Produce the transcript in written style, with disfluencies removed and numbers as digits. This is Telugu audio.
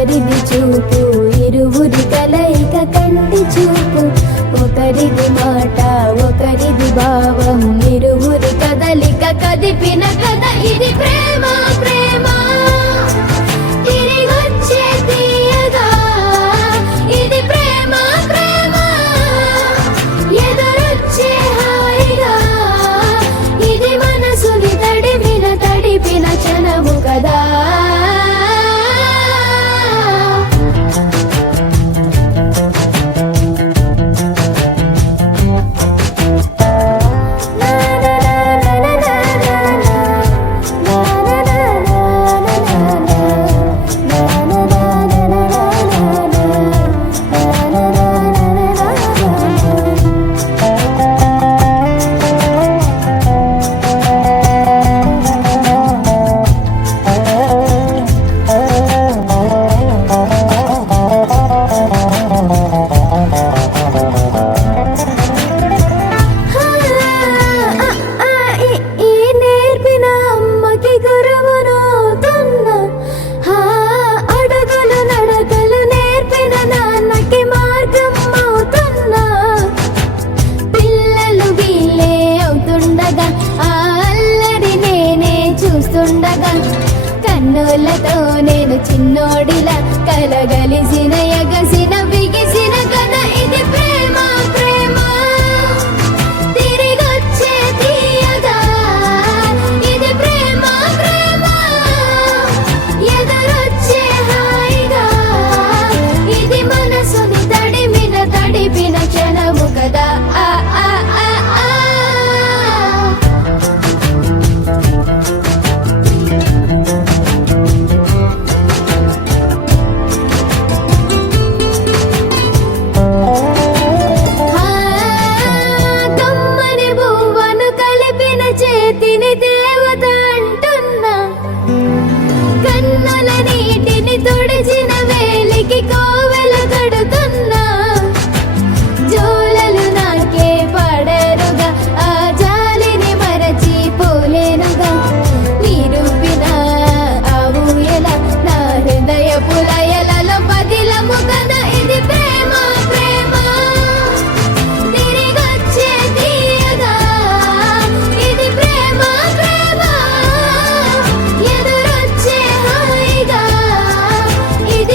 ఒకరిది చూపు ఇరువురి కలయిక కంటి చూపు ఒకరిది మాట ఒకరిది భావం ఇరువురి కదలిక కదిపిన కథ ఇది ప్రేమ ప్రేమ తిరిగొచ్చే తీయగా ఇది ప్రేమ ప్రేమ ఎదురొచ్చే హాయిగా ఇది మనసుని తడిపిన చనవు కదా కన్నులతో నేను చిన్నోడిలా కలగలిసిన ఎగసిన